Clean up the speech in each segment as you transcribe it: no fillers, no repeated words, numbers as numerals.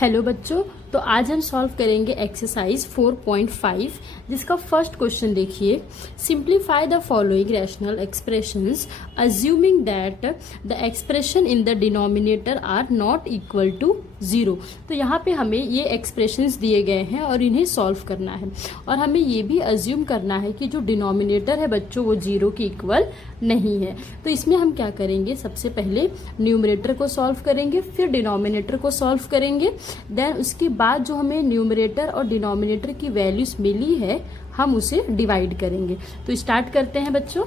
Hello बच्चों, तो आज हम सॉल्व करेंगे एक्सरसाइज 4.5 जिसका फर्स्ट क्वेश्चन देखिए। Simplify the following rational expressions assuming that the expression in the denominator are not equal to 0। तो यहाँ पे हमें ये एक्सप्रेशंस दिए गए हैं और इन्हें सॉल्व करना है और हमें ये भी अज्यूम करना है कि जो डिनोमिनेटर है बच्चों वो 0 के इक्वल नहीं है। तो इसमें हम क्या करेंगे, सबसे पहले न्यूमरेटर को सॉल्व करेंगे, फिर डिनोमिनेटर को सॉल्व करेंगे। देन उसके बाद जो हमें न्यूमरेटर और डिनोमिनेटर की वैल्यूज मिली है हम उसे डिवाइड करेंगे। तो स्टार्ट करते हैं बच्चों।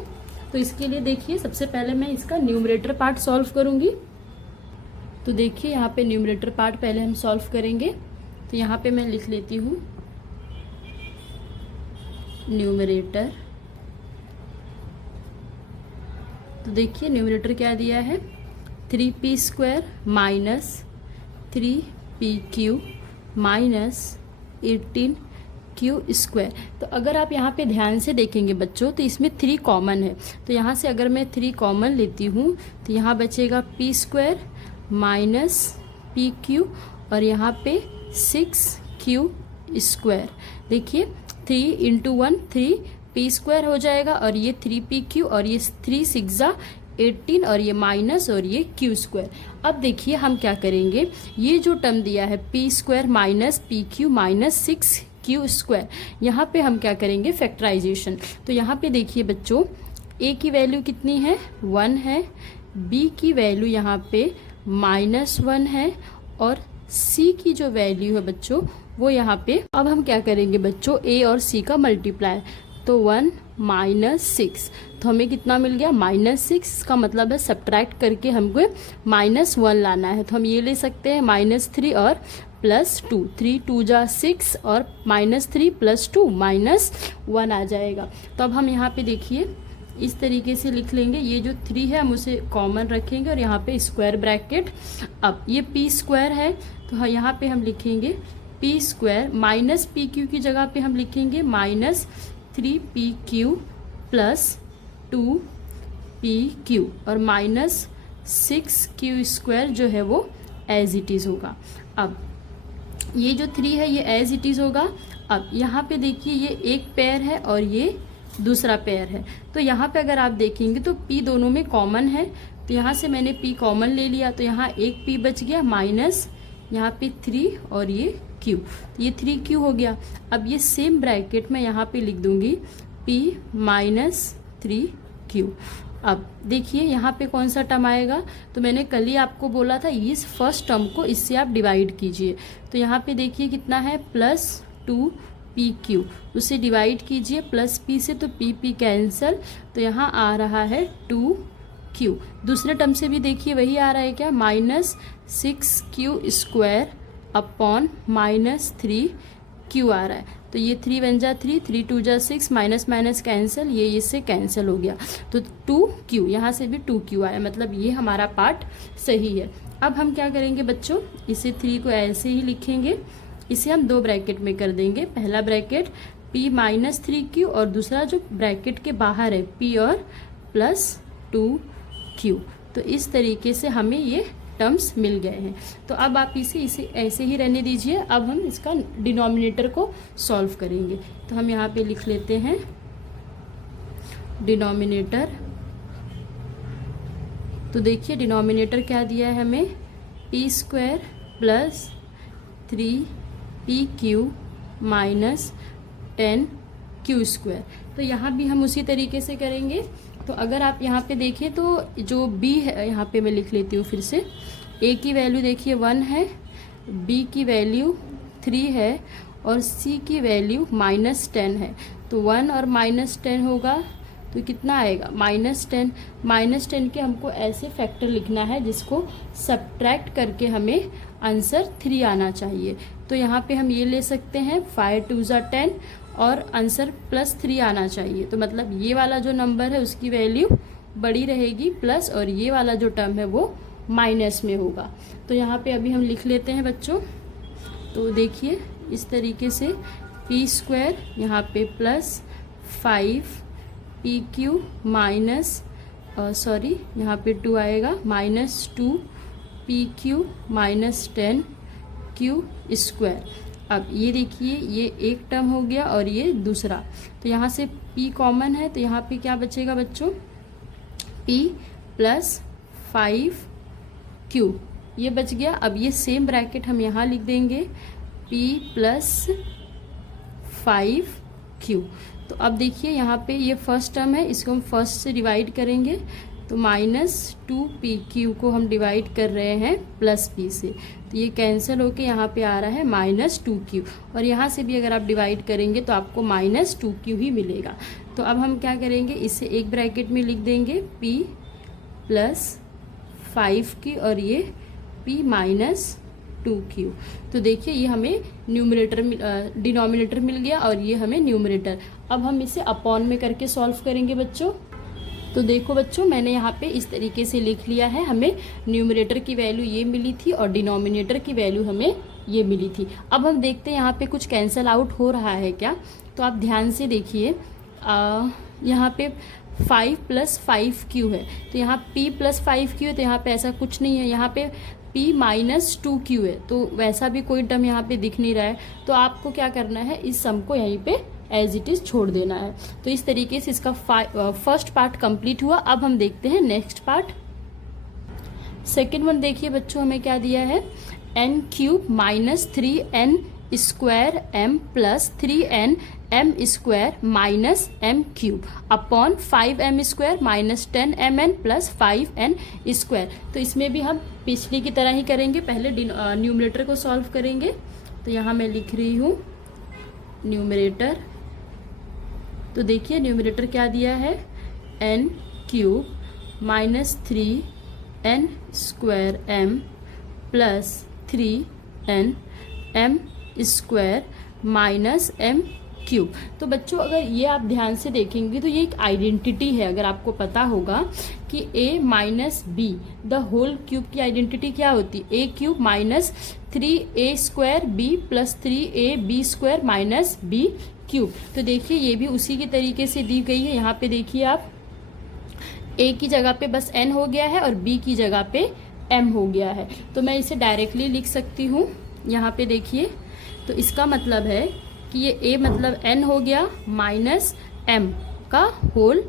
तो इसके लिए देखिए, सबसे पहले मैं इसका न्यूमरेटर पार्ट सॉल्व करूंगी। तो देखिए यहाँ पे न्यूमरेटर पार्ट पहले हम सॉल्व करेंगे। तो यहाँ पे मैं लिख लेती हूँ न्यूमरेटर। तो देखिए न्यूमरेटर क्या दिया है, 3p² minus 3pq minus 18q²। तो अगर आप यहाँ पे ध्यान से देखेंगे बच्चों तो इसमें 3 कॉमन है। तो यहाँ से अगर मैं 3 कॉमन लेती हूँ तो यहाँ बचेगा p² माइनस pq और यहाँ पे 6q²। देखिए 3 इंटू 1 3p² हो जाएगा और ये 3pq और ये 3 6 18 और ये माइनस और ये q²। अब देखिए हम क्या करेंगे, ये जो टर्म दिया है p² minus pq minus 6q², यहाँ पे हम क्या करेंगे फैक्टराइजेशन। तो यहाँ पे देखिए बच्चों a की वैल्यू कितनी है 1 है, b की वैल्यू यहाँ पे -1 है और c की जो वैल्यू है बच्चों वो यहाँ पे। अब हम क्या करेंगे बच्चों, a और c का मल्टीप्लाई। तो 1 -6, तो हमें कितना मिल गया -6 का मतलब है सब्ट्रैक्ट करके हमको -1 लाना है। तो हम ये ले सकते हैं -3 और +2, 3 2 जा 6 और -3 +2 -1 आ जाएगा। तो अब हम यहाँ पे देखिए इस तरीके से लिख लेंगे, ये जो 3 है हम उसे कॉमन रखेंगे और यहाँ पे स्क्वायर ब्रैकेट। अब ये p² है तो यहाँ पे हम लिखेंगे p² माइनस pq की जगह पे हम लिखेंगे -3pq + 2pq और -6q² जो है वो एज इट इज़ होगा। अब ये जो 3 है ये एज इट इज़ होगा। अब यहाँ पे देखिए ये एक पेयर है और ये दूसरा पेयर है। तो यहाँ पे अगर आप देखेंगे तो p दोनों में कॉमन है, तो यहाँ से मैंने p कॉमन ले लिया तो यहाँ एक p बच गया माइनस यहाँ पे 3 और ये q, तो ये 3q हो गया। अब ये सेम ब्रैकेट में यहाँ पे लिख दूंगी p माइनस 3q। अब देखिए यहाँ पे कौन सा टर्म आएगा, तो मैंने कल ही आपको बोला था इस फर्स्ट टर्म को इससे आप डिवाइड कीजिए। तो यहाँ पे देखिए कितना है +2pq, उसे डिवाइड कीजिए प्लस p से, तो p कैंसल, तो यहाँ आ रहा है 2q। दूसरे टर्म से भी देखिए वही आ रहा है क्या, -6q² अपॉन -3q आ रहा है। तो ये 3 1 जा 3, 3 2 जा 6, माइनस माइनस कैंसिल, ये इससे कैंसिल हो गया। तो 2q, यहाँ से भी 2q आया, मतलब ये हमारा पार्ट सही है। अब हम क्या करेंगे बच्चों, इसे 3 को ऐसे ही लिखेंगे, इसे हम 2 ब्रैकेट में कर देंगे। पहला ब्रैकेट p माइनस 3q और दूसरा जो ब्रैकेट के बाहर है p और +2q। तो इस तरीके से हमें ये टर्म्स मिल गए हैं। तो अब आप इसे ऐसे ही रहने दीजिए। अब हम इसका डिनोमिनेटर को सॉल्व करेंगे। तो हम यहाँ पे लिख लेते हैं डिनोमिनेटर। तो देखिए डिनोमिनेटर क्या दिया है हमें, p² + 3pq माइनस 10q²। तो यहाँ भी हम उसी तरीके से करेंगे। तो अगर आप यहाँ पे देखें तो जो b है, यहाँ पे मैं लिख लेती हूँ फिर से। a की वैल्यू देखिए 1 है, b की वैल्यू 3 है और c की वैल्यू -10 है। तो 1 और -10 होगा तो कितना आएगा -10। -10 के हमको ऐसे फैक्टर लिखना है जिसको सब्ट्रैक्ट करके हमें आंसर 3 आना चाहिए। तो यहाँ पे हम ये ले सकते हैं 5 2 जा 10 और आंसर +3 आना चाहिए। तो मतलब ये वाला जो नंबर है उसकी वैल्यू बड़ी रहेगी प्लस, और ये वाला जो टर्म है वो माइनस में होगा। तो यहाँ पे अभी हम लिख लेते हैं बच्चों। तो देखिए इस तरीके से p² यहाँ पे +5pq माइनस यहाँ पे 2 आएगा -2pq -10 क्यू स्क्वायर। अब ये देखिए ये एक टर्म हो गया और ये दूसरा, तो यहाँ से p कॉमन है, तो यहाँ पे क्या बचेगा बच्चों, p प्लस 5q, ये बच गया। अब ये सेम ब्रैकेट हम यहाँ लिख देंगे, p प्लस 5q। तो अब देखिए यहाँ पे ये फर्स्ट टर्म है, इसको हम फर्स्ट से डिवाइड करेंगे, तो -2pq को हम डिवाइड कर रहे हैं प्लस p से, तो ये कैंसिल होके यहाँ पे आ रहा है -2q, और यहाँ से भी अगर आप डिवाइड करेंगे तो आपको -2q ही मिलेगा। तो अब हम क्या करेंगे, इसे एक ब्रैकेट में लिख देंगे p प्लस 5q और ये p माइनस 2q। तो देखिए ये हमें डिनोमिनेटर मिल गया और ये हमें न्यूमरेटर। अब हम इसे अपॉन में करके सॉल्व करेंगे बच्चों। तो देखो बच्चों मैंने यहाँ पे इस तरीके से लिख लिया है, हमें न्यूमरेटर की वैल्यू ये मिली थी और डिनोमिनेटर की वैल्यू हमें ये मिली थी। अब हम देखते हैं यहाँ पे कुछ कैंसिल आउट हो रहा है क्या, तो आप ध्यान से देखिए, यहाँ पे 5 प्लस 5q है, तो यहाँ p प्लस 5q है, तो यहाँ पे ऐसा कुछ नहीं है, यहाँ पे p माइनस 2q है, तो वैसा भी कोई टर्म यहाँ पे दिख नहीं रहा है। तो आपको क्या करना है, इस सम को यहीं पे एज इट इज छोड़ देना है। तो इस तरीके से इसका फर्स्ट पार्ट कंप्लीट हुआ। अब हम देखते हैं नेक्स्ट पार्ट। सेकेंड वन देखिए बच्चों, हमें क्या दिया है, n cube minus 3n square m plus 3n m square minus m cube upon 5m square minus 10mn plus 5n square. तो इसमें भी हम पिछली की तरह ही करेंगे, पहले न्यूमरेटर को सॉल्व करेंगे। तो यहाँ मैं लिख रही हूँ न्यूमरेटर। तो देखिए न्यूमरेटर क्या दिया है, n cube minus 3n square m plus 3n m square minus m cube. तो बच्चों अगर ये आप ध्यान से देखेंगे तो ये एक आइडेंटिटी है। अगर आपको पता होगा कि a minus B the whole cube की आइडेंटिटी क्या होती है, a cube minus 3a square b plus 3ab square minus b cube. तो देखिए ये भी उसी की तरीके से दी गई है। यहाँ पे देखिए आप a की जगह पे बस n हो गया है और b की जगह पे m हो गया है, तो मैं इसे डायरेक्टली लिख सकती हूँ। यहाँ पे देखिए, तो इसका मतलब है कि ये a मतलब n हो गया माइनस m का होल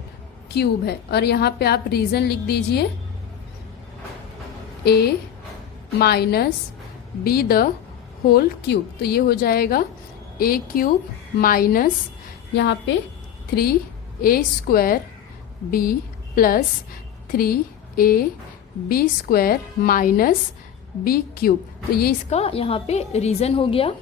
क्यूब है, और यहाँ पे आप रीज़न लिख दीजिए a minus b the whole cube. तो ये हो जाएगा a क्यूब माइनस यहाँ पे 3a square b plus 3ab square minus b cube. तो ये इसका यहाँ पे रीज़न हो गया।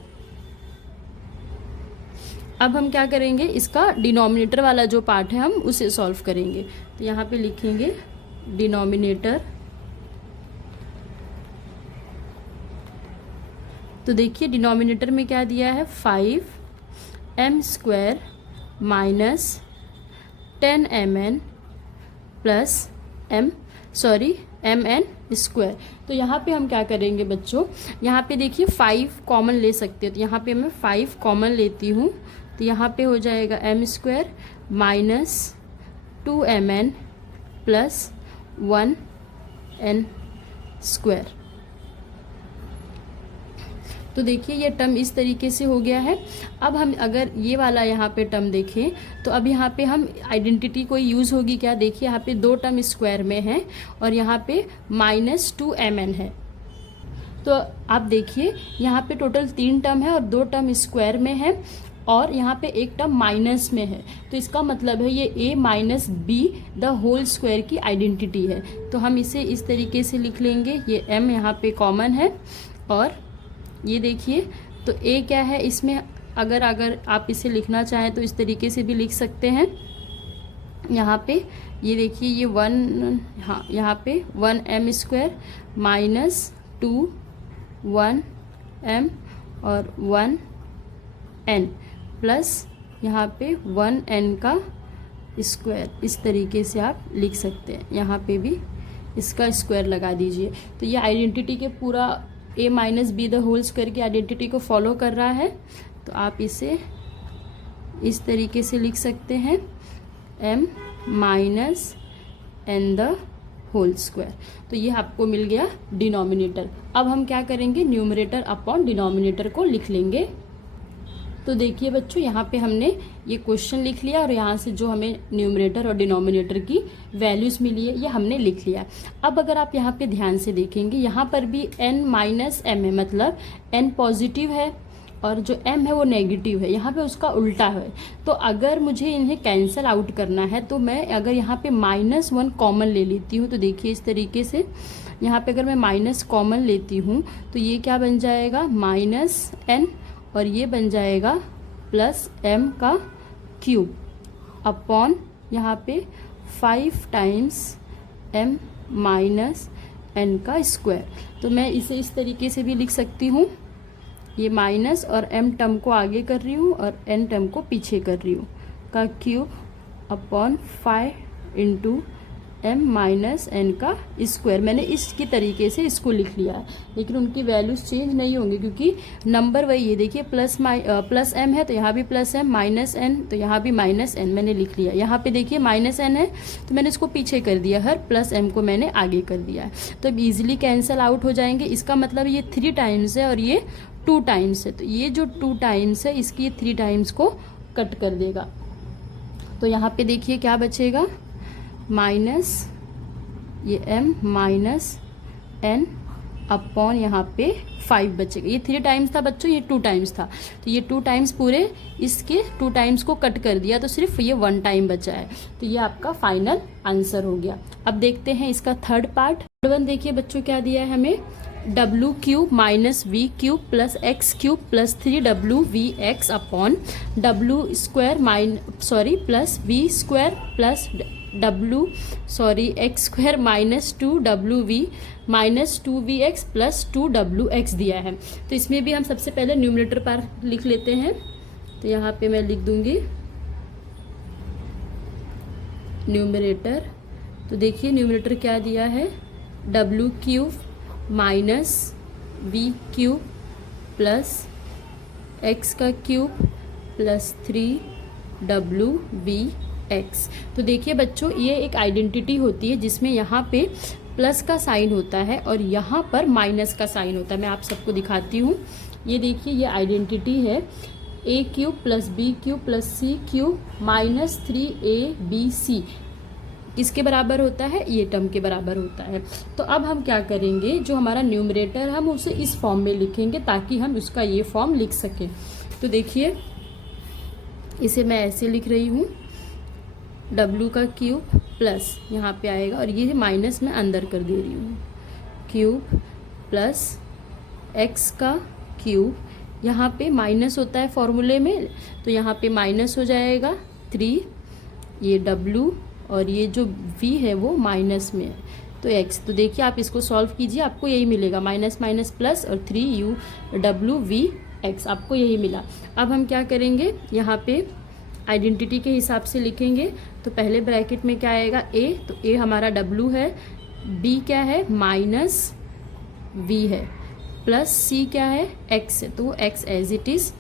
अब हम क्या करेंगे, इसका डिनोमिनेटर वाला जो पार्ट है हम उसे सॉल्व करेंगे। तो यहाँ पे लिखेंगे डिनोमिनेटर। तो देखिए डिनोमिनेटर में क्या दिया है, 5m square minus 10mn plus mn square. तो यहाँ पे हम क्या करेंगे बच्चों, यहाँ पे देखिए 5 कॉमन ले सकते हो, तो यहाँ पे मैं 5 कॉमन लेती हूँ। तो यहाँ पे हो जाएगा m square minus 2mn plus 1n square. तो देखिए ये टर्म इस तरीके से हो गया है। अब हम अगर ये वाला यहाँ पे टर्म देखें तो अब यहाँ पे हम आइडेंटिटी कोई यूज़ होगी क्या, देखिए यहाँ पे 2 टर्म स्क्वायर में है और यहाँ पे -2mn है। तो आप देखिए यहाँ पे टोटल 3 टर्म है और 2 टर्म स्क्वायर में है और यहाँ पे एक टर्म माइनस में है। तो इसका मतलब है ये a minus B the whole square की आइडेंटिटी है। तो हम इसे इस तरीके से लिख लेंगे, ये m यहाँ पे कॉमन है और ये देखिए तो a क्या है इसमें, अगर आप इसे लिखना चाहें तो इस तरीके से भी लिख सकते हैं। यहाँ पे ये देखिए ये 1, हाँ यहाँ पे 1m स्क्वायर माइनस 1m और 1n प्लस यहाँ पे 1n का स्क्वायर, इस तरीके से आप लिख सकते हैं। यहाँ पे भी इसका स्क्वायर लगा दीजिए। तो ये आइडेंटिटी के पूरा a minus B the whole square की आइडेंटिटी को फॉलो कर रहा है। तो आप इसे इस तरीके से लिख सकते हैं, m minus n the whole square. तो ये आपको मिल गया डिनोमिनेटर। अब हम क्या करेंगे, न्यूमरेटर अपॉन डिनोमिनेटर को लिख लेंगे। तो देखिए बच्चों, यहाँ पे हमने ये क्वेश्चन लिख लिया और यहाँ से जो हमें न्यूमरेटर और डिनोमिनेटर की वैल्यूज़ मिली है ये हमने लिख लिया। अब अगर आप यहाँ पे ध्यान से देखेंगे, यहाँ पर भी n माइनस एम है, मतलब n पॉजिटिव है और जो m है वो नेगेटिव है, यहाँ पे उसका उल्टा है। तो अगर मुझे इन्हें कैंसिल आउट करना है तो मैं अगर यहाँ पे -1 कॉमन ले लेती हूँ, तो देखिए इस तरीके से यहाँ पे अगर मैं माइनस कॉमन लेती हूँ तो ये क्या बन जाएगा, -n, और ये बन जाएगा +m का क्यूब अपॉन यहाँ पे 5 टाइम्स m माइनस n का स्क्वायर। तो मैं इसे इस तरीके से भी लिख सकती हूँ, ये माइनस और m टर्म को आगे कर रही हूँ और n टर्म को पीछे कर रही हूँ, का cube upon 5 into m minus n का स्क्वायर। मैंने इसकी तरीके से इसको लिख लिया है, लेकिन उनकी वैल्यूज चेंज नहीं होंगी क्योंकि नंबर वही है। देखिए प्लस m है तो यहाँ भी +m, माइनस n तो यहाँ भी -n मैंने लिख लिया। यहाँ पे देखिए -n है तो मैंने इसको पीछे कर दिया, हर +m को मैंने आगे कर दिया है। तो अब ईजिली कैंसिल आउट हो जाएंगे। इसका मतलब ये 3 टाइम्स है और ये 2 टाइम्स है, तो ये जो 2 टाइम्स है इसकी 3 टाइम्स को कट कर देगा। तो यहाँ पे देखिए क्या बचेगा, माइनस ये m माइनस n अपॉन यहाँ पे 5 बचेगा। ये 3 टाइम्स था बच्चों, ये 2 टाइम्स था, तो ये 2 टाइम्स पूरे इसके 2 टाइम्स को कट कर दिया, तो सिर्फ ये 1 टाइम बचा है। तो ये आपका फाइनल आंसर हो गया। अब देखते हैं इसका थर्ड पार्ट। थर्ड वन देखिए बच्चों क्या दिया है हमें, w cube minus V cube plus X cube plus 3wvx upon w square plus V square plus X square minus 2w minus 2vx plus 2wx दिया है। तो इसमें भी हम सबसे पहले न्यूमरेटर पर लिख लेते हैं। तो यहाँ पे मैं लिख दूंगी न्यूमरेटर। तो देखिए न्यूमरेटर क्या दिया है, w cube minus V cube plus X का क्यूब प्लस 3wvx। तो देखिए बच्चों, ये एक आइडेंटिटी होती है जिसमें यहाँ पे प्लस का साइन होता है और यहाँ पर माइनस का साइन होता है। मैं आप सबको दिखाती हूँ। ये देखिए, ये आइडेंटिटी है a cube plus B cube plus C cube minus 3abc किसके बराबर होता है, ये टर्म के बराबर होता है। तो अब हम क्या करेंगे, जो हमारा न्यूमरेटर हम उसे इस फॉर्म में लिखेंगे ताकि हम उसका ये फॉर्म लिख सकें। तो देखिए इसे मैं ऐसे लिख रही हूँ, w का क्यूब प्लस यहाँ पे आएगा और ये माइनस मैं अंदर कर दे रही हूँ, क्यूब प्लस x का क्यूब, यहाँ पे माइनस होता है फॉर्मूले में तो यहाँ पे माइनस हो जाएगा 3, ये w और ये जो v है वो माइनस में है तो x। तो देखिए आप इसको सॉल्व कीजिए, आपको यही मिलेगा, माइनस माइनस प्लस और 3uwvx आपको यही मिला। अब हम क्या करेंगे, यहाँ पे आइडेंटिटी के हिसाब से लिखेंगे। तो पहले ब्रैकेट में क्या आएगा, a, तो a हमारा w है, b क्या है माइनस v है, प्लस c क्या है x है, तो x एज इट इज़।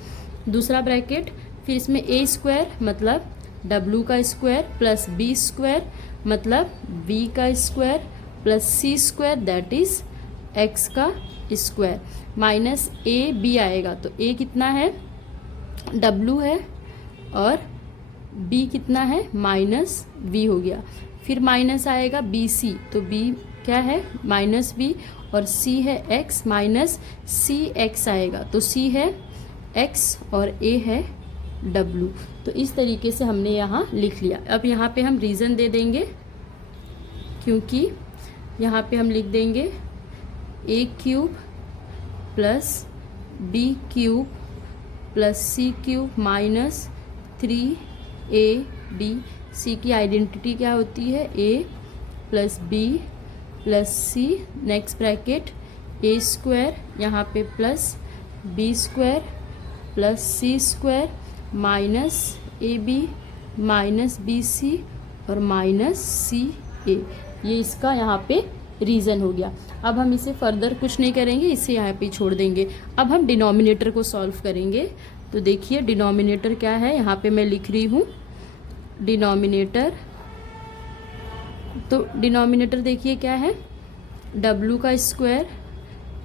दूसरा ब्रैकेट, फिर इसमें a स्क्वायर मतलब w का स्क्वायर प्लस b स्क्वायर मतलब v का square plus c square that is x का स्क्वायर माइनस a b आएगा। तो a कितना है, w है और b कितना है माइनस v हो गया। फिर माइनस आएगा बी सी, तो b क्या है माइनस v और c है x माइनस सी x आएगा, तो c है x और a है w। तो इस तरीके से हमने यहाँ लिख लिया। अब यहाँ पे हम रीज़न दे देंगे, क्योंकि यहाँ पे हम लिख देंगे a cube plus b cube plus c cube minus 3ab। c की आइडेंटिटी क्या होती है, a plus b plus c, next bracket a square यहाँ पे plus b square plus c square minus ab minus bc और minus ca। ये इसका यहाँ पे रीज़न हो गया। अब हम इसे फर्दर कुछ नहीं करेंगे, इसे यहाँ पे छोड़ देंगे। अब हम डिनोमिनेटर को सॉल्व करेंगे। तो देखिए डिनोमिनेटर क्या है, यहाँ पे मैं लिख रही हूँ डिनोमिनेटर तो डिनोमिनेटर देखिए क्या है, w का square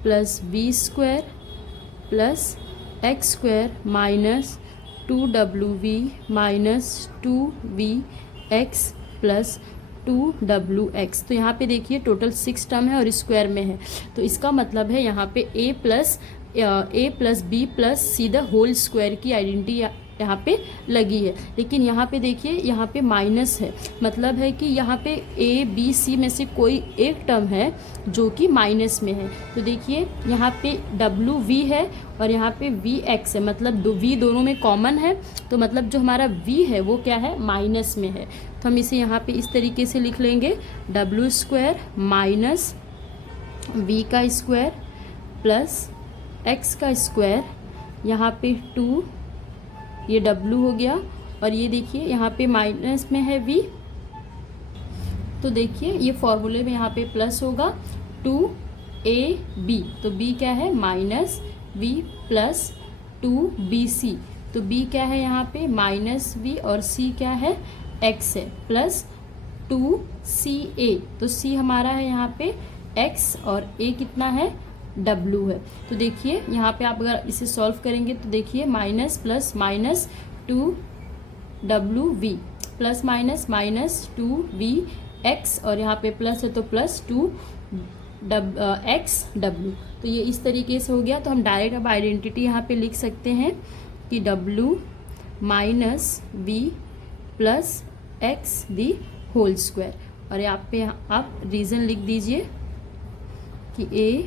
plus v square plus X square minus 2w minus 2vx plus 2wx। तो यहाँ पे देखिए टोटल 6 टर्म है और स्क्वायर में है, तो इसका मतलब है यहाँ पे a plus b plus C the whole square की आइडेंटिटी यहाँ पे लगी है। लेकिन यहाँ पे देखिए यहाँ पे माइनस है, मतलब है कि यहाँ पे a b c में से कोई एक टर्म है जो कि माइनस में है। तो देखिए यहाँ पे w v है और यहाँ पे v x है, मतलब v दोनों में कॉमन है, तो मतलब जो हमारा v है वो क्या है, माइनस में है। तो हम इसे यहाँ पे इस तरीके से लिख लेंगे, w स्क्वायर माइनस v का स्क्वायर प्लस x का स्क्वायर, यहाँ पे 2, ये w हो गया, और ये देखिए यहाँ पे माइनस में है v, तो देखिए ये फॉर्मूले में यहाँ पे प्लस होगा 2ab, तो b क्या है माइनस v प्लस 2bc, तो b क्या है यहाँ पे माइनस v और c क्या है x है, प्लस 2ca, तो c हमारा है यहाँ पे x और a कितना है w है। तो देखिए यहाँ पे आप अगर इसे सॉल्व करेंगे तो देखिए minus plus minus 2w plus minus minus 2vx और यहाँ पे प्लस है तो प्लस 2xw, तो ये इस तरीके से हो गया। तो हम डायरेक्ट अब आइडेंटिटी यहाँ पे लिख सकते हैं कि w minus v plus x the whole square, और यहाँ पे आप रीज़न लिख दीजिए कि a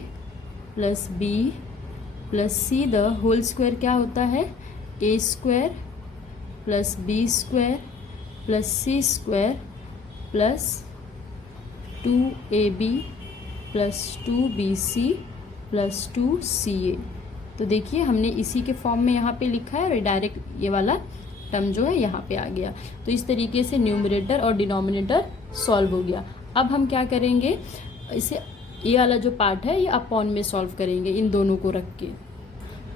plus b plus C the whole square क्या होता है, a square plus b square plus C square plus 2ab plus 2bc plus 2ca। तो देखिए हमने इसी के फॉर्म में यहाँ पे लिखा है और डायरेक्ट ये वाला टर्म जो है यहाँ पे आ गया। तो इस तरीके से न्यूमरेटर और डिनोमिनेटर सॉल्व हो गया। अब हम क्या करेंगे, इसे ये वाला जो पार्ट है ये अपॉन में सॉल्व करेंगे इन दोनों को रख के।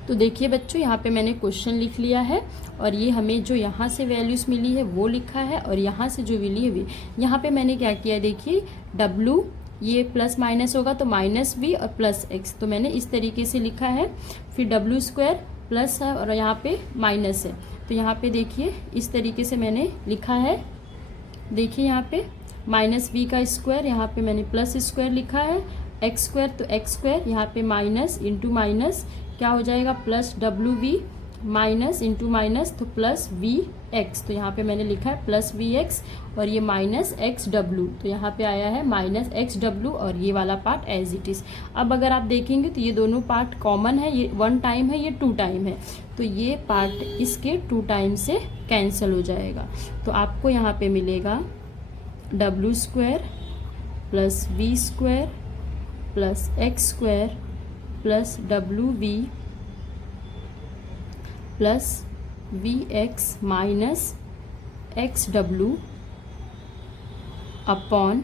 तो देखिए बच्चों यहाँ पे मैंने क्वेश्चन लिख लिया है और ये हमें जो यहाँ से वैल्यूज़ मिली है वो लिखा है और यहाँ से जो मिली है भी। यहाँ पे मैंने क्या किया, देखिए w ये प्लस माइनस होगा तो माइनस v और प्लस x, तो मैंने इस तरीके से लिखा है। फिर w स्क्वायर प्लस है और यहाँ पे माइनस है, तो यहाँ पे देखिए इस तरीके से मैंने लिखा है। देखिए यहाँ पे माइनस v का स्क्वायर, यहाँ पे मैंने प्लस स्क्वायर लिखा है, एक्स स्क्वायर तो एक्स स्क्वायर, यहाँ पे माइनस इंटू माइनस क्या हो जाएगा plus wv minus into minus तो प्लस vx, तो यहाँ पे मैंने लिखा है प्लस vx और ये माइनस xw, तो यहाँ पे आया है माइनस xw और ये वाला पार्ट एज इट इज़। अब अगर आप देखेंगे तो ये दोनों पार्ट कॉमन है, ये 1 टाइम है, ये 2 टाइम है, तो ये पार्ट इसके 2 टाइम से कैंसिल हो जाएगा। तो आपको यहाँ पे मिलेगा w square plus v square plus X square plus wv plus vx minus xw upon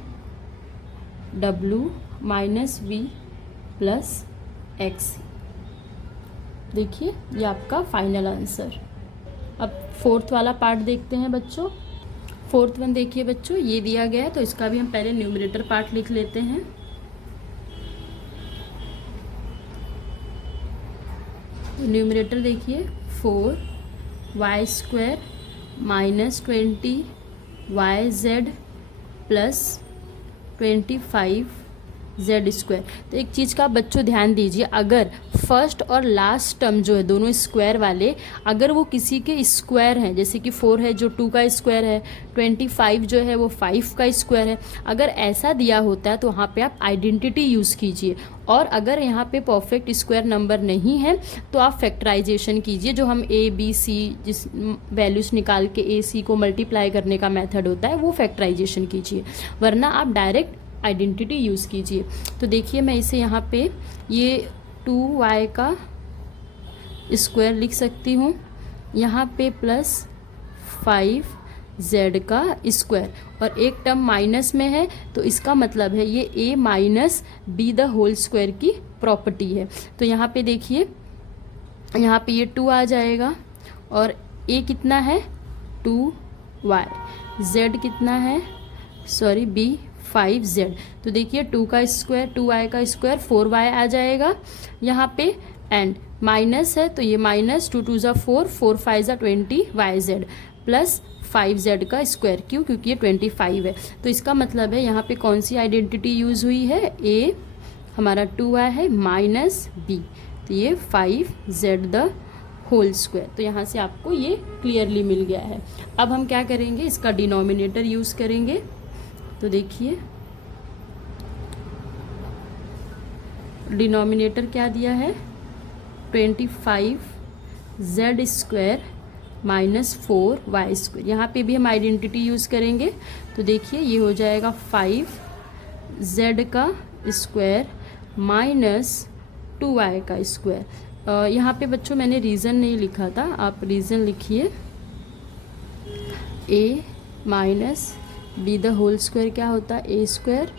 w minus v plus x। देखिए ये आपका फाइनल आंसर। अब 4th वाला पार्ट देखते हैं बच्चों। 4th वन देखिए बच्चों, ये दिया गया है तो इसका भी हम पहले न्यूमरेटर पार्ट लिख लेते हैं। न्यूमरेटर देखिए 4y square minus 20yz plus 25z square. तो एक चीज़ का बच्चों ध्यान दीजिए, अगर फर्स्ट और लास्ट टर्म जो है दोनों स्क्वायर वाले अगर वो किसी के स्क्वायर हैं, जैसे कि 4 है जो 2 का स्क्वायर है, 25 जो है वो 5 का स्क्वायर है, अगर ऐसा दिया होता है तो वहाँ पे आप आइडेंटिटी यूज़ कीजिए। और अगर यहाँ पे परफेक्ट स्क्वायर नंबर नहीं है तो आप फैक्टराइजेशन कीजिए, जो हम a b c जिस वैल्यूज़ निकाल के a c को मल्टीप्लाई करने का मेथड होता है वो फैक्टराइजेशन कीजिए, वरना आप डायरेक्ट आइडेंटिटी यूज़ कीजिए। तो देखिए मैं इसे यहाँ पे ये 2y का स्क्वायर लिख सकती हूँ, यहाँ पे प्लस 5z का स्क्वायर, और एक टर्म माइनस में है तो इसका मतलब है ये a minus b the whole square की प्रॉपर्टी है। तो यहाँ पे देखिए यहाँ पे ये 2 आ जाएगा और a कितना है 2y, z कितना है b 5z। तो देखिए 2 का स्क्वायर 2y का स्क्वायर 4y आ जाएगा यहाँ पे, एंड माइनस है तो ये माइनस 2 2 ज़ा 4 4 5 ज़ा 20 प्लस 5z का स्क्वायर। क्यों? क्योंकि ये 25 है। तो इसका मतलब है यहाँ पे कौन सी आइडेंटिटी यूज़ हुई है, a हमारा 2y है माइनस b, तो ये 5z द होल स्क्वायर। तो यहाँ से आपको ये क्लियरली मिल गया है। अब हम क्या करेंगे, इसका डिनोमिनेटर यूज़ करेंगे। तो देखिए डिनोमिनेटर क्या दिया है, 25z square minus 4y square. यहाँ पे भी हम आइडेंटिटी यूज़ करेंगे। तो देखिए ये हो जाएगा 5z का स्क्वायर माइनस 2y का स्क्वायर। यहाँ पे बच्चों मैंने रीज़न नहीं लिखा था, आप रीज़न लिखिए। a minus b the whole square क्या होता है, a square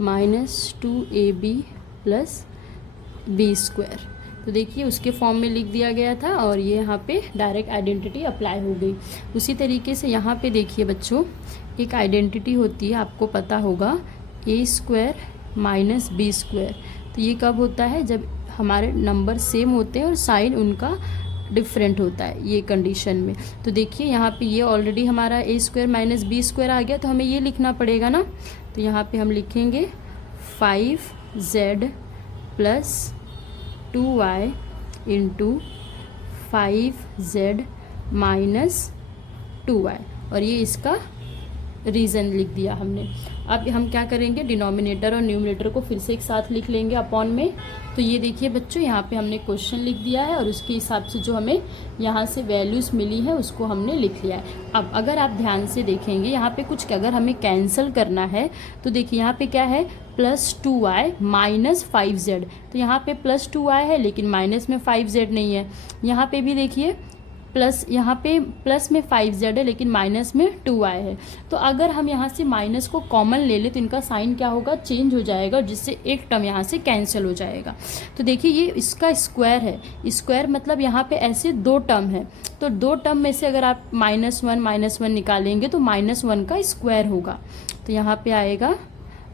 minus 2ab plus b square. तो देखिए उसके फॉर्म में लिख दिया गया था और ये यहाँ पे डायरेक्ट आइडेंटिटी अप्लाई हो गई। उसी तरीके से यहाँ पे देखिए बच्चों, एक आइडेंटिटी होती है, आपको पता होगा, a square minus b square. तो ये कब होता है, जब हमारे नंबर सेम होते हैं और साइन उनका डिफरेंट होता है, ये कंडीशन में। तो देखिए यहाँ पे ये ऑलरेडी हमारा a square minus b square आ गया, तो हमें ये लिखना पड़ेगा ना। तो यहाँ पे हम लिखेंगे 5z plus 2y into 5z minus 2y, और ये इसका रीज़न लिख दिया हमने। अब हम क्या करेंगे, डिनोमिनेटर और न्यूमरेटर को फिर से एक साथ लिख लेंगे अपॉन में। तो ये देखिए बच्चों यहाँ पे हमने क्वेश्चन लिख दिया है और उसके हिसाब से जो हमें यहाँ से वैल्यूज़ मिली है उसको हमने लिख लिया है। अब अगर आप ध्यान से देखेंगे यहाँ पे कुछ अगर हमें कैंसिल करना है तो देखिए यहाँ पे क्या है, प्लस 2y माइनस 5z। तो यहाँ पे प्लस 2y है लेकिन माइनस में 5z नहीं है। यहाँ पे भी देखिए प्लस, यहाँ पे प्लस में 5z है लेकिन माइनस में 2y है। तो अगर हम यहाँ से माइनस को कॉमन ले लें तो इनका साइन क्या होगा, चेंज हो जाएगा, जिससे एक टर्म यहाँ से कैंसिल हो जाएगा। तो देखिए ये इसका स्क्वायर है, स्क्वायर मतलब यहाँ पे ऐसे दो टर्म है, तो दो टर्म में से अगर आप -1 निकालेंगे तो -1 का स्क्वायर होगा। तो यहाँ पे आएगा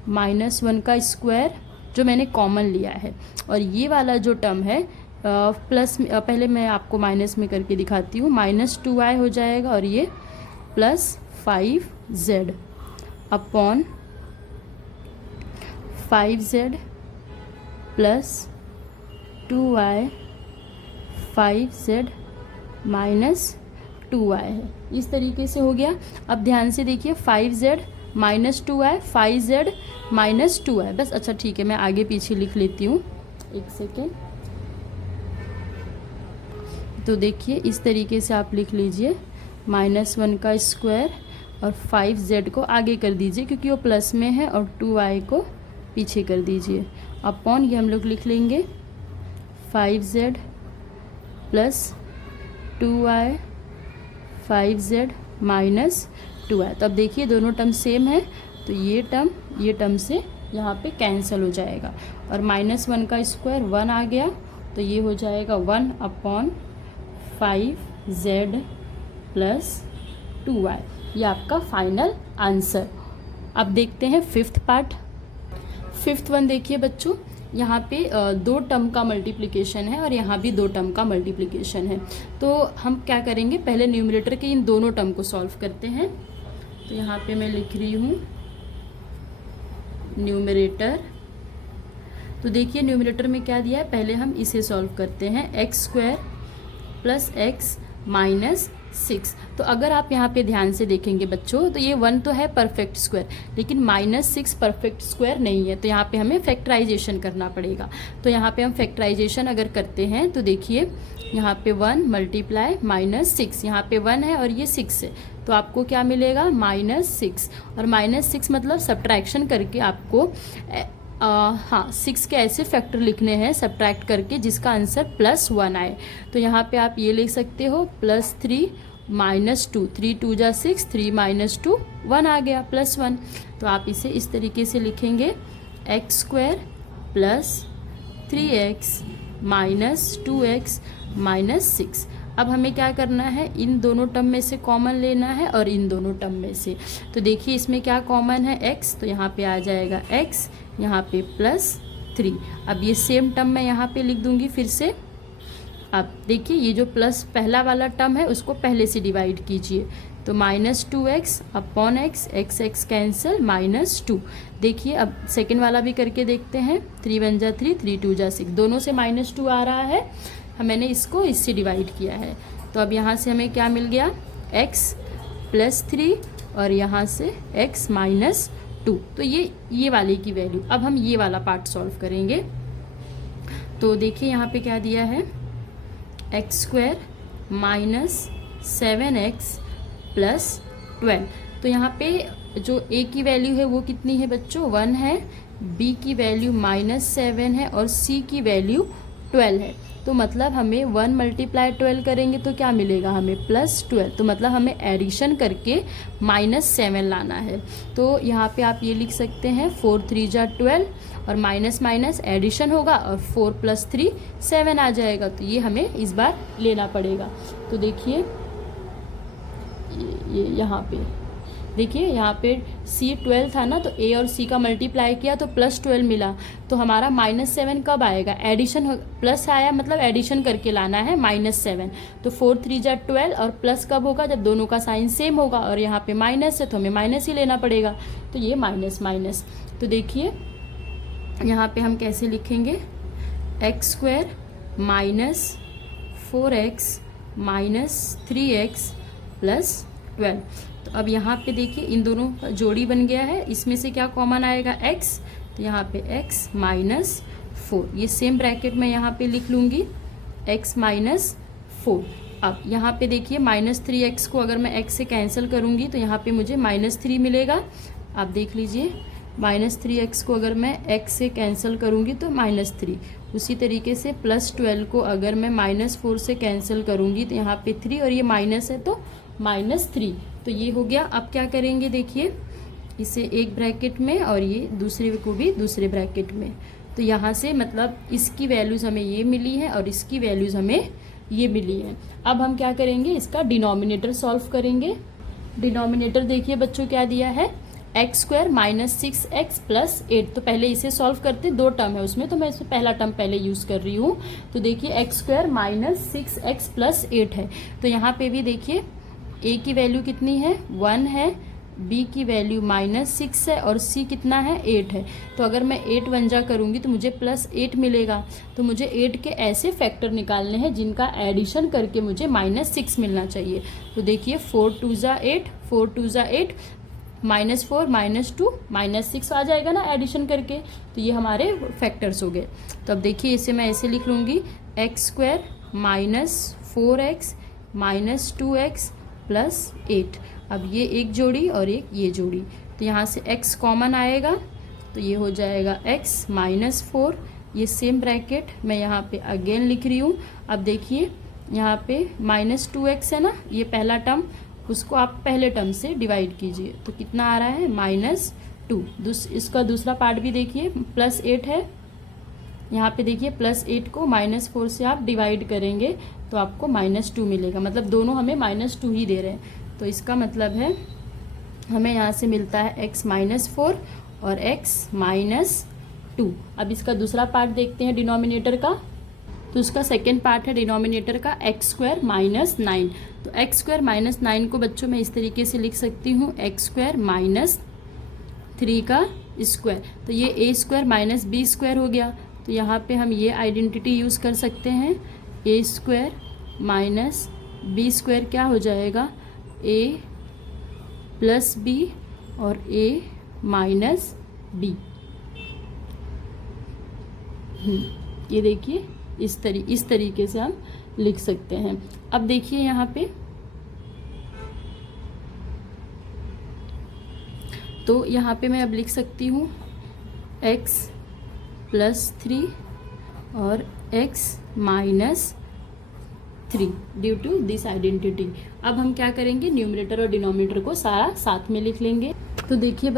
-1 का स्क्वायर जो मैंने कॉमन लिया है, और ये वाला जो टर्म है प्लस, पहले मैं आपको माइनस में करके दिखाती हूँ, -2y हो जाएगा और ये plus 5z upon 5z plus 2y 5z minus 2y है। इस तरीके से हो गया। अब ध्यान से देखिए 5z minus 2y 5z minus 2y, बस। अच्छा ठीक है, मैं आगे पीछे लिख लेती हूँ, एक सेकेंड। तो देखिए इस तरीके से आप लिख लीजिए, -1 का स्क्वायर और 5z को आगे कर दीजिए क्योंकि वो प्लस में है, और 2y को पीछे कर दीजिए, अपॉन ये हम लोग लिख लेंगे 5z plus 2y 5z minus 2y। तो अब देखिए दोनों टर्म सेम है, तो ये टर्म से यहाँ पे कैंसिल हो जाएगा, और -1 का स्क्वायर 1 आ गया, तो ये हो जाएगा 1 अपॉन 5z प्लस 2y। ये आपका फाइनल आंसर। अब देखते हैं फिफ्थ पार्ट। फिफ्थ वन देखिए बच्चों, यहाँ पे दो टर्म का मल्टीप्लिकेशन है और यहाँ भी दो टर्म का मल्टीप्लिकेशन है। तो हम क्या करेंगे, पहले न्यूमरेटर के इन दोनों टर्म को सॉल्व करते हैं। तो यहाँ पे मैं लिख रही हूँ न्यूमरेटर। तो देखिए न्यूमरेटर में क्या दिया है, पहले हम इसे सॉल्व करते हैं, x² प्लस x माइनस 6। तो अगर आप यहाँ पे ध्यान से देखेंगे बच्चों, तो ये 1 तो है परफेक्ट स्क्वायर, लेकिन -6 परफेक्ट स्क्वायर नहीं है, तो यहाँ पे हमें फैक्टराइजेशन करना पड़ेगा। तो यहाँ पे हम फैक्टराइजेशन अगर करते हैं तो देखिए यहाँ पे 1 मल्टीप्लाई -6, यहाँ पे 1 है और ये 6 है, तो आपको क्या मिलेगा, -6। और -6 मतलब सब्ट्रैक्शन करके आपको हाँ 6 के ऐसे फैक्टर लिखने हैं सब्ट्रैक्ट करके जिसका आंसर +1 आए। तो यहाँ पे आप ये लिख सकते हो +3 -2, 3 2 जा 6, 3 - 2 1 आ गया +1। तो आप इसे इस तरीके से लिखेंगे, x² plus 3x minus 2x minus 6। अब हमें क्या करना है, इन दोनों टर्म में से कॉमन लेना है और इन दोनों टर्म में से। तो देखिए इसमें क्या कॉमन है, x, तो यहाँ पे आ जाएगा x, यहाँ पे +3। अब ये सेम टर्म मैं यहाँ पे लिख दूँगी फिर से। अब देखिए ये जो प्लस पहला वाला टर्म है उसको पहले से डिवाइड कीजिए, तो -2x upon x, x cancel, -2। देखिए अब सेकेंड वाला भी करके देखते हैं, 3 × 1 = 3, 3 × 2 = 6, दोनों से -2 आ रहा है, मैंने इसको इससे डिवाइड किया है। तो अब यहाँ से हमें क्या मिल गया, x +3 और यहाँ से x -2। तो ये वाले की वैल्यू। अब हम ये वाला पार्ट सॉल्व करेंगे। तो देखिए यहाँ पे क्या दिया है, x² -7x +12। तो यहाँ पे जो a की वैल्यू है वो कितनी है बच्चों, 1 है, b की वैल्यू -7 है और c की वैल्यू 12 है। तो मतलब हमें 1 × 12 करेंगे तो क्या मिलेगा हमें, +12। तो मतलब हमें एडिशन करके -7 लाना है। तो यहाँ पे आप ये लिख सकते हैं 4 × 3 = 12 और माइनस माइनस एडिशन होगा और 4 + 3 7 आ जाएगा। तो ये हमें इस बार लेना पड़ेगा। तो देखिए ये यहाँ पे देखिए, यहाँ पे c 12 था ना, तो a और c का मल्टीप्लाई किया तो +12 मिला। तो हमारा -7 कब आएगा, एडिशन, प्लस आया मतलब एडिशन करके लाना है -7। तो 4 × 3 = 12 और प्लस कब होगा, जब दोनों का साइन सेम होगा और यहाँ पे माइनस है तो हमें माइनस ही लेना पड़ेगा। तो ये माइनस माइनस। तो देखिए यहाँ पे हम कैसे लिखेंगे, x² -4x -3x +12। तो अब यहाँ पे देखिए इन दोनों का जोड़ी बन गया है, इसमें से क्या कॉमन आएगा, x, तो यहाँ पे x -4, ये सेम ब्रैकेट में यहाँ पे लिख लूँगी, x -4। अब यहाँ पे देखिए -3x को अगर मैं x से कैंसिल करूँगी तो यहाँ पे मुझे -3 मिलेगा। आप देख लीजिए, -3x को अगर मैं x से कैंसिल करूँगी तो -3। उसी तरीके से +12 को अगर मैं -4 से कैंसिल करूँगी तो यहाँ पे 3 और ये माइनस है तो -3। तो ये हो गया। अब क्या करेंगे, देखिए इसे एक ब्रैकेट में और ये दूसरे को भी दूसरे ब्रैकेट में। तो यहाँ से मतलब इसकी वैल्यूज़ हमें ये मिली है और इसकी वैल्यूज़ हमें ये मिली है। अब हम क्या करेंगे, इसका डिनोमिनेटर सॉल्व करेंगे। डिनोमिनेटर देखिए बच्चों क्या दिया है, x² -6x +8। तो पहले इसे सॉल्व करते, दो टर्म है उसमें, तो मैं इसमें पहला टर्म पहले यूज़ कर रही हूँ। तो देखिए x² -6x +8 है। तो यहाँ पे भी देखिए a की वैल्यू कितनी है, 1 है, b की वैल्यू -6 है और c कितना है, 8 है। तो अगर मैं 8 वंजा करूँगी तो मुझे +8 मिलेगा। तो मुझे 8 के ऐसे फैक्टर निकालने हैं जिनका एडिशन करके मुझे -6 मिलना चाहिए। तो देखिए 4 × 2 = 8, 4 × 2 = 8, -4 -2 -6 आ जाएगा ना एडिशन करके। तो ये हमारे फैक्टर्स हो गए। तो अब देखिए इसे मैं ऐसे लिख लूँगी, x² -4x -2x +8। अब ये एक जोड़ी और एक ये जोड़ी, तो यहाँ से x कॉमन आएगा तो ये हो जाएगा x -4। ये सेम ब्रैकेट मैं यहाँ पे अगेन लिख रही हूँ। अब देखिए यहाँ पे -2x है ना, ये पहला टर्म, उसको आप पहले टर्म से डिवाइड कीजिए तो कितना आ रहा है, -2। इसका दूसरा पार्ट भी देखिए, +8 है। यहाँ पे देखिए +8 को -4 से आप डिवाइड करेंगे तो आपको -2 मिलेगा। मतलब दोनों हमें -2 ही दे रहे हैं। तो इसका मतलब है हमें यहाँ से मिलता है x -4 और x -2। अब इसका दूसरा पार्ट देखते हैं डिनोमिनेटर का। तो उसका सेकेंड पार्ट है डिनोमिनेटर का x² -9। तो x² -9 को बच्चों मैं इस तरीके से लिख सकती हूँ, x² -3 का स्क्वायर। तो ये a² -b² हो गया। तो यहाँ पे हम ये आइडेंटिटी यूज़ कर सकते हैं, a² -b² क्या हो जाएगा, a + b और a - b। ये देखिए इस तरीके से हम लिख सकते हैं। अब देखिए यहाँ पे, तो यहाँ पे मैं अब लिख सकती हूँ x +3 और x -3 due to this identity. अब हम क्या करेंगे, न्यूमरेटर और डिनोमिनेटर को सारा साथ में लिख लेंगे। तो देखिए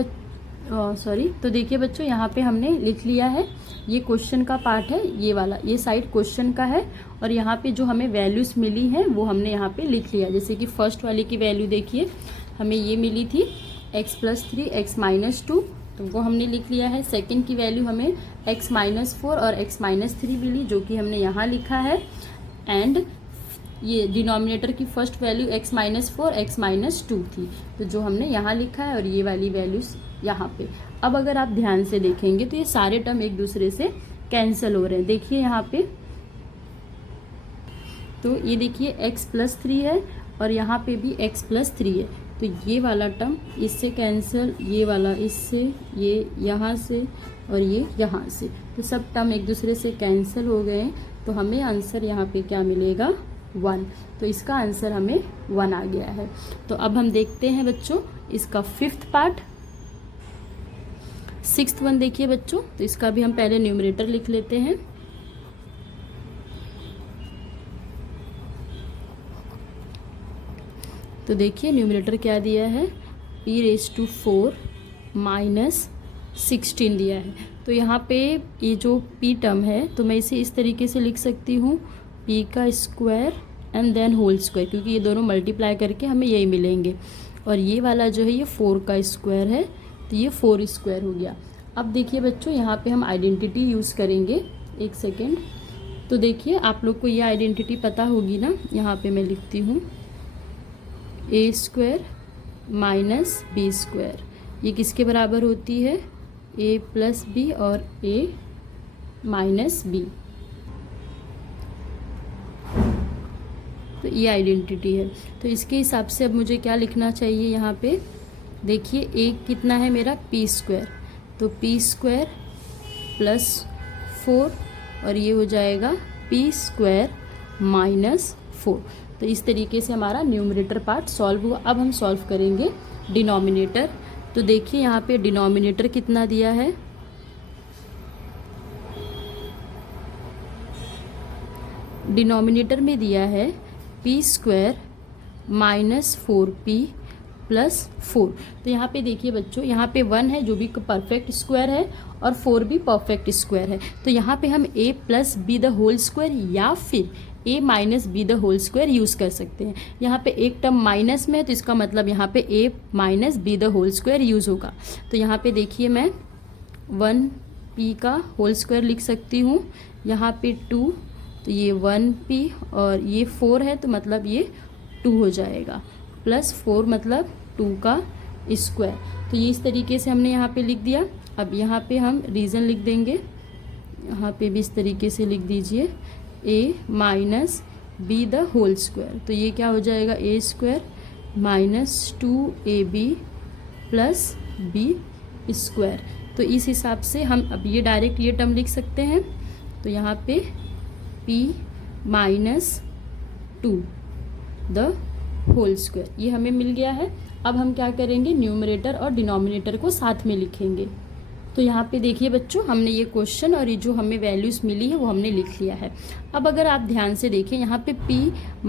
बच्चों यहाँ पे हमने लिख लिया है ये क्वेश्चन का पार्ट है, ये वाला, ये साइड क्वेश्चन का है। और यहाँ पे जो हमें वैल्यूज़ मिली हैं वो हमने यहाँ पे लिख लिया। जैसे कि फर्स्ट वाले की वैल्यू देखिए, हमें ये मिली थी x+3 x-2, तो वो हमने लिख लिया है। सेकंड की वैल्यू हमें x-4 और x-3 मिली, जो कि हमने यहाँ लिखा है। एंड ये डिनोमिनेटर की फर्स्ट वैल्यू x-4 x-2 थी, तो जो हमने यहाँ लिखा है, और ये वाली वैल्यूज यहाँ पे। अब अगर आप ध्यान से देखेंगे तो ये सारे टर्म एक दूसरे से कैंसिल हो रहे हैं। देखिए यहाँ पे, तो ये देखिए x+3 है और यहाँ पे भी x+3 है, तो ये वाला टर्म इससे कैंसिल, ये वाला इससे, ये यहाँ से और ये यहाँ से, तो सब टर्म एक दूसरे से कैंसिल हो गए। तो हमें आंसर यहाँ पे क्या मिलेगा, 1। तो इसका आंसर हमें 1 आ गया है। तो अब हम देखते हैं बच्चों इसका 5th पार्ट। 6th वन देखिए बच्चों, तो इसका भी हम पहले न्यूमरेटर लिख लेते हैं। तो देखिए न्यूमरेटर क्या दिया है, p⁴ - 16 दिया है। तो यहाँ पे ये जो p टर्म है, तो मैं इसे इस तरीके से लिख सकती हूँ, p² and then whole square, क्योंकि ये दोनों मल्टीप्लाई करके हमें यही मिलेंगे। और ये वाला जो है ये 4² है, तो ये 4² हो गया। अब देखिए बच्चों, यहाँ पे हम आइडेंटिटी यूज़ करेंगे। एक सेकेंड, तो देखिए आप लोग को ये आइडेंटिटी पता होगी ना, यहाँ पे मैं लिखती हूँ a² - b²। ये किसके बराबर होती है, a + b और a - b। तो ये आइडेंटिटी है। तो इसके हिसाब से अब मुझे क्या लिखना चाहिए यहाँ पे, देखिए a कितना है मेरा, p², तो p² + 4 और ये हो जाएगा p² - 4। तो इस तरीके से हमारा न्यूमरेटर पार्ट सॉल्व हुआ। अब हम सॉल्व करेंगे डिनोमिनेटर। तो देखिए यहाँ पे डिनोमिनेटर कितना दिया है, डिनोमिनेटर में दिया है p² - 4p + 4। तो यहाँ पे देखिए बच्चों, यहाँ पे 1 है जो भी परफेक्ट स्क्वायर है और 4 भी परफेक्ट स्क्वायर है। तो यहाँ पे हम a + b² या फिर a - b² यूज़ कर सकते हैं। यहाँ पे एक टर्म माइनस में है, तो इसका मतलब यहाँ पे a - b² यूज़ होगा। तो यहाँ पे देखिए मैं 1p का होल स्क्वायर लिख सकती हूँ, यहाँ पे 2, तो ये 1p और ये 4 है, तो मतलब ये 2 हो जाएगा, +4 मतलब 2 का स्क्वायर। तो ये इस तरीके से हमने यहाँ पे लिख दिया। अब यहाँ पे हम रीज़न लिख देंगे, यहाँ पे भी इस तरीके से लिख दीजिए a - b²। तो ये क्या हो जाएगा, a² - 2ab + b²। तो इस हिसाब से हम अब ये डायरेक्ट ये टर्म लिख सकते हैं। तो यहाँ पे p - 2² ये हमें मिल गया है। अब हम क्या करेंगे, न्यूमरेटर और डिनोमिनेटर को साथ में लिखेंगे। तो यहाँ पे देखिए बच्चों, हमने ये क्वेश्चन और ये जो हमें वैल्यूज़ मिली है वो हमने लिख लिया है। अब अगर आप ध्यान से देखें, यहाँ पे p -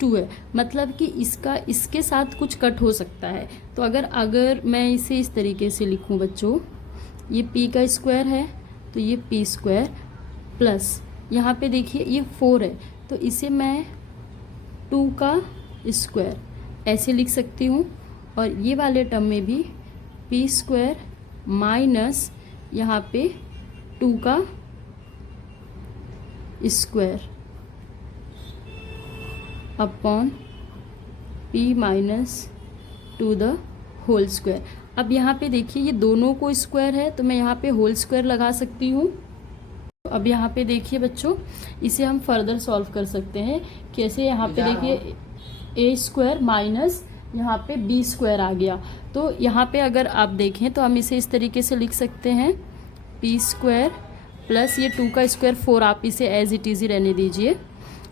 2 है, मतलब कि इसका इसके साथ कुछ कट हो सकता है। तो अगर मैं इसे इस तरीके से लिखूँ बच्चों, ये p² है, तो ये p² प्लस यहाँ पे देखिए ये 4 है, तो इसे मैं 2 का स्क्वायर ऐसे लिख सकती हूँ। और ये वाले टर्म में भी p² माइनस यहाँ पे 2 का स्क्वायर अपॉन p - 2² अब यहाँ पे देखिए ये दोनों को स्क्वायर है, तो मैं यहाँ पे होल स्क्वायर लगा सकती हूँ। अब यहाँ पे देखिए बच्चों, इसे हम फर्दर सॉल्व कर सकते हैं। कैसे, यहाँ पे देखिए a² माइनस यहाँ पे b² आ गया। तो यहाँ पे अगर आप देखें तो हम इसे इस तरीके से लिख सकते हैं, p² प्लस ये 2 का स्क्वायर 4, आप इसे एज इट इज़ ही रहने दीजिए।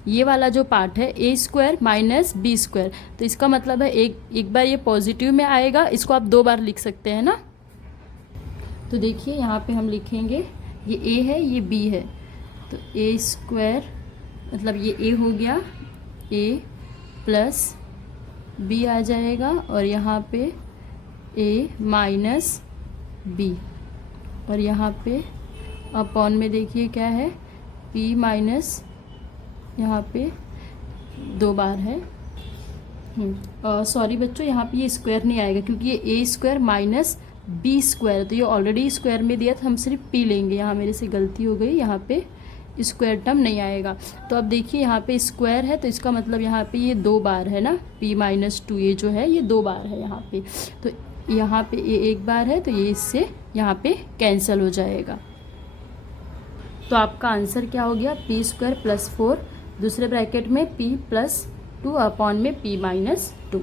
ये वाला जो पार्ट है a² माइनस b², तो इसका मतलब है एक बार ये पॉजिटिव में आएगा, इसको आप 2 बार लिख सकते हैं ना। तो देखिए यहाँ पे हम लिखेंगे, ये a है ये b है, तो a² मतलब ये a हो गया, a प्लस b आ जाएगा और यहाँ पे a माइनस b और यहाँ पे अपॉन में देखिए क्या है, p माइनस यहाँ पे 2 बार है। सॉरी बच्चों, यहाँ पे ये स्क्वायर नहीं आएगा क्योंकि ये ए स्क्वायर माइनस बी स्क्वायर, तो ये ऑलरेडी स्क्वायर में दिया था, हम सिर्फ p लेंगे। यहाँ मेरे से गलती हो गई, यहाँ पे स्क्वायर टर्म नहीं आएगा। तो अब देखिए यहाँ पे स्क्वायर है तो इसका मतलब यहाँ पे ये 2 बार है ना, p माइनस 2 ये जो है ये 2 बार है यहाँ पे, तो यहाँ पे ये 1 बार है, तो ये इससे यहाँ पे कैंसिल हो जाएगा। तो आपका आंसर क्या हो गया, p स्क्वायर प्लस 4 दूसरे ब्रैकेट में p प्लस 2 अपॉन में p माइनस 2।